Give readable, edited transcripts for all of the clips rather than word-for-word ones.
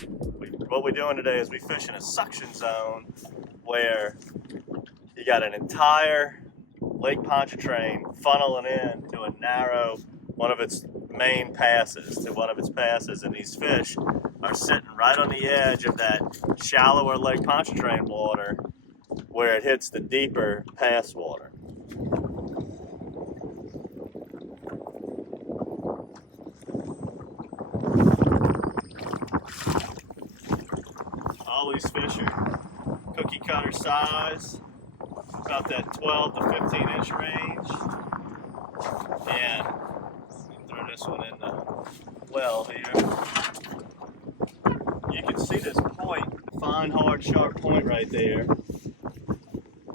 here. What we're doing today is we fish in a suction zone where you got an entire Lake Pontchartrain funneling in to a narrow, one of its main passes, and these fish are sitting right on the edge of that shallower Lake Pontchartrain water where it hits the deeper pass water. All these fish are cookie cutter size, about that 12 to 15 inch range. And throw this one in the well here. You can see this point, fine, hard, sharp point right there.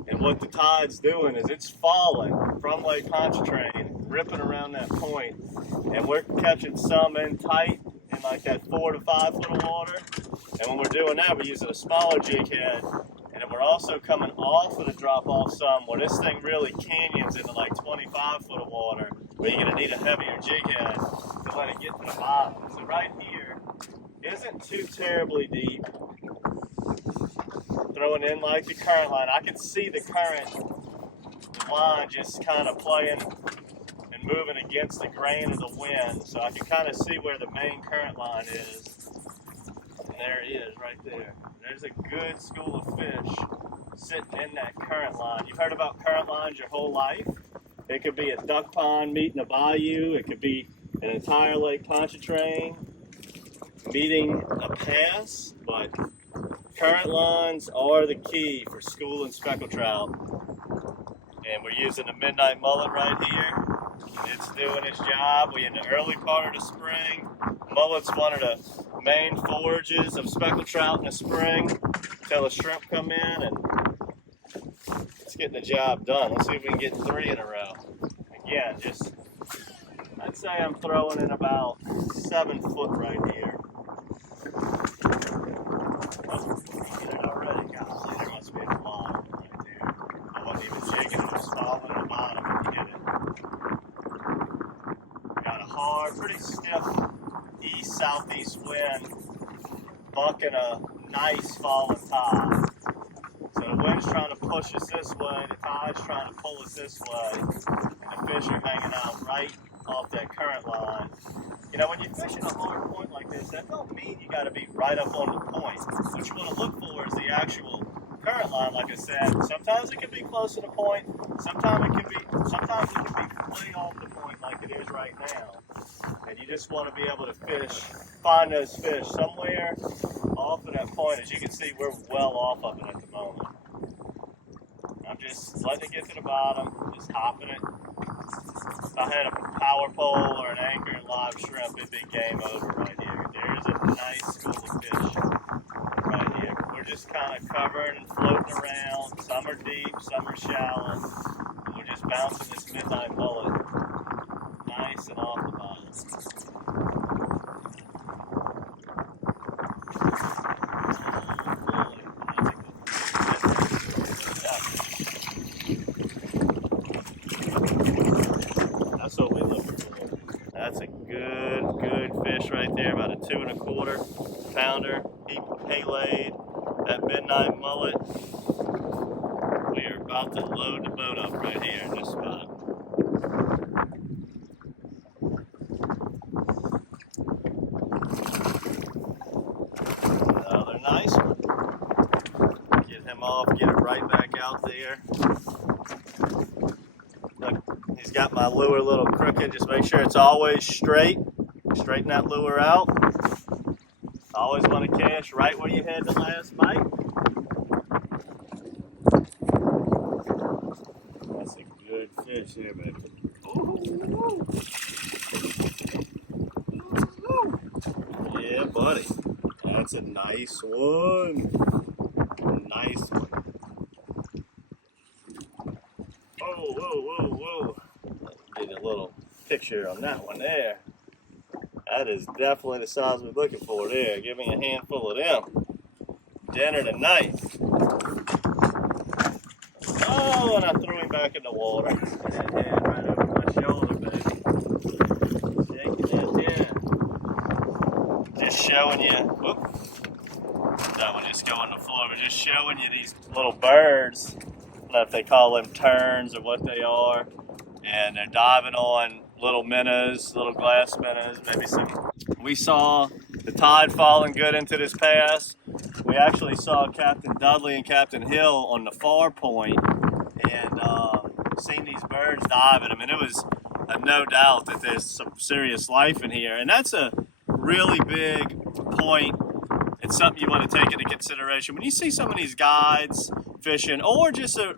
And what the tide's doing is it's falling from Lake Pontchartrain, ripping around that point, and we're catching some in tight in like that 4 to 5 foot of water. And when we're doing that, we're using a smaller jig head, and then we're also coming off of the drop off some where this thing really canyons into like 25 foot of water, where you're gonna need a heavier jig head to let it get to the bottom. So right here isn't too terribly deep. Throwing in like the current line, I can see the current line just kind of playing and moving against the grain of the wind, so I can kind of see where the main current line is. And there it is right there. There's a good school of fish sitting in that current line. You've heard about current lines your whole life. It could be a duck pond meeting a bayou. It could be an entire Lake Pontchartrain meeting a pass, but current lines are the key for school and speckled trout. And we're using a midnight mullet right here. It's doing its job. We're in the early part of the spring. Mullet's one of the main forages of speckled trout in the spring until the shrimp come in, and it's getting the job done. Let's see if we can get 3 in a row. Again, just, I'd say I'm throwing in about 7 foot right here. Already, golly, there must be a lot there. I wasn't even jigging, it was falling in the bottom when you hit it. Got a hard, pretty stiff east-southeast wind, bucking a nice falling tide. So the wind's trying to push us this way, the tide's trying to pull us this way, and the fish are hanging out right off that current line. You know, when you're fishing a hard point like this, that don't mean you got to be right up on the point. What you want to look for is the actual current line, like I said. Sometimes it can be close to the point, sometimes it can be way off the point like it is right now. And you just want to be able to find those fish somewhere off of that point. As you can see, we're well off of it at the moment. I'm just letting it get to the bottom, just hopping it. If I had a power pole or an anchor and live shrimp, it'd be game over right here. There's a nice school of fish right here. We're just kind of covering and floating around. Some are deep, some are shallow. And we're just bouncing this midnight mullet nice and off the bottom. That's what we're looking for. That's a good fish right there, about a 2 1/4 pounder, hay laid, that midnight mullet. We are about to load the boat up right here in this spot. Another nice one. Get him off, get it right back out there. Look, he's got my lure a little crooked. Just make sure it's always straight. Straighten that lure out. Always want to cast right where you had the last bite. That's a good fish here, baby. Ooh. Yeah, buddy. That's a nice one. Nice one. Whoa. Get a little picture on that one there. That is definitely the size we're looking for there. Give me a handful of them. Dinner tonight. Oh, and I threw him back in the water. That head right over my shoulder, baby. Shaking that in. Just showing you, whoop, that one just go on the floor, but just showing you these little birds. I don't know if they call them terns or what they are. And they're diving on little minnows, little glass minnows, maybe some. We saw the tide falling good into this pass. We actually saw Captain Dudley and Captain Hill on the far point and seen these birds dive at them. And it was no doubt that there's some serious life in here. And that's a really big point. It's something you want to take into consideration. When you see some of these guides fishing, or just an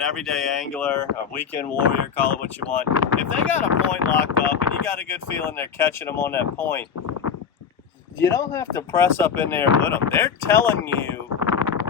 everyday angler, a weekend warrior, call it what you want. If they got a point locked up and you got a good feeling they're catching them on that point, you don't have to press up in there with them. They're telling you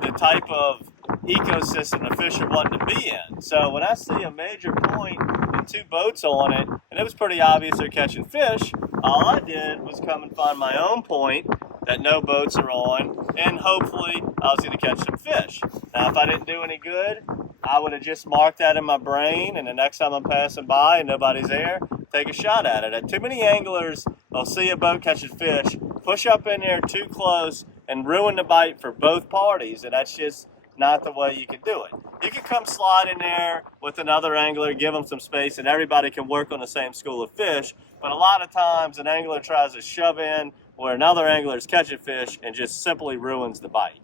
the type of ecosystem the fish are wanting to be in. So when I see a major point and 2 boats on it, and it was pretty obvious they're catching fish, all I did was come and find my own point that no boats are on, and hopefully I was going to catch some fish. Now, if I didn't do any good, I would have just marked that in my brain, and the next time I'm passing by and nobody's there, take a shot at it. Too many anglers will see a boat catching fish, push up in there too close, and ruin the bite for both parties, and that's just not the way you can do it. You can come slide in there with another angler, give them some space, and everybody can work on the same school of fish, but a lot of times an angler tries to shove in where another angler is catching fish and just simply ruins the bite.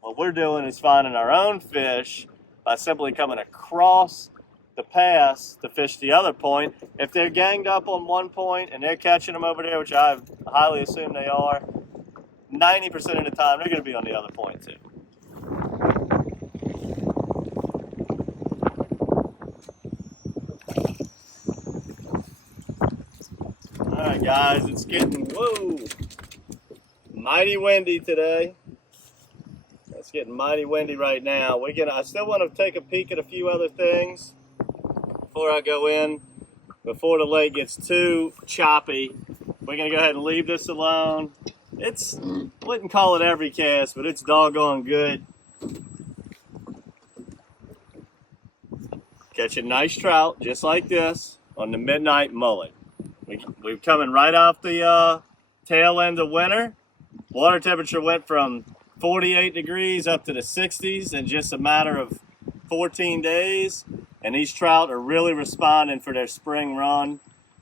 What we're doing is finding our own fish by simply coming across the pass to fish the other point. If they're ganged up on one point and they're catching them over there, which I highly assume they are, 90% of the time they're going to be on the other point too. Alright guys, it's getting, mighty windy today. It's getting mighty windy right now. I still want to take a peek at a few other things before I go in, before the lake gets too choppy. We're going to go ahead and leave this alone. Wouldn't call it every cast, but it's doggone good. Catching nice trout, just like this, on the midnight mullet. We're coming right off the tail end of winter. Water temperature went from 48 degrees up to the 60s in just a matter of 14 days. And these trout are really responding for their spring run.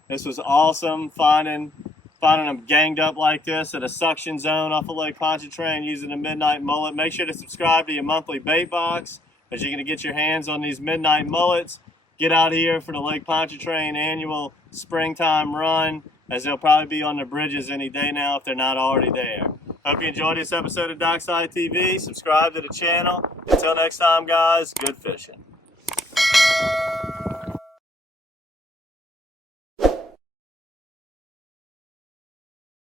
This was awesome, finding them ganged up like this at a suction zone off of Lake Pontchartrain using the midnight mullet. Make sure to subscribe to your monthly bait box, because you're going to get your hands on these midnight mullets. Get out here for the Lake Pontchartrain annual springtime run, as they'll probably be on the bridges any day now if they're not already there. Hope you enjoyed this episode of DockSide TV. Subscribe to the channel. Until next time, guys, good fishing.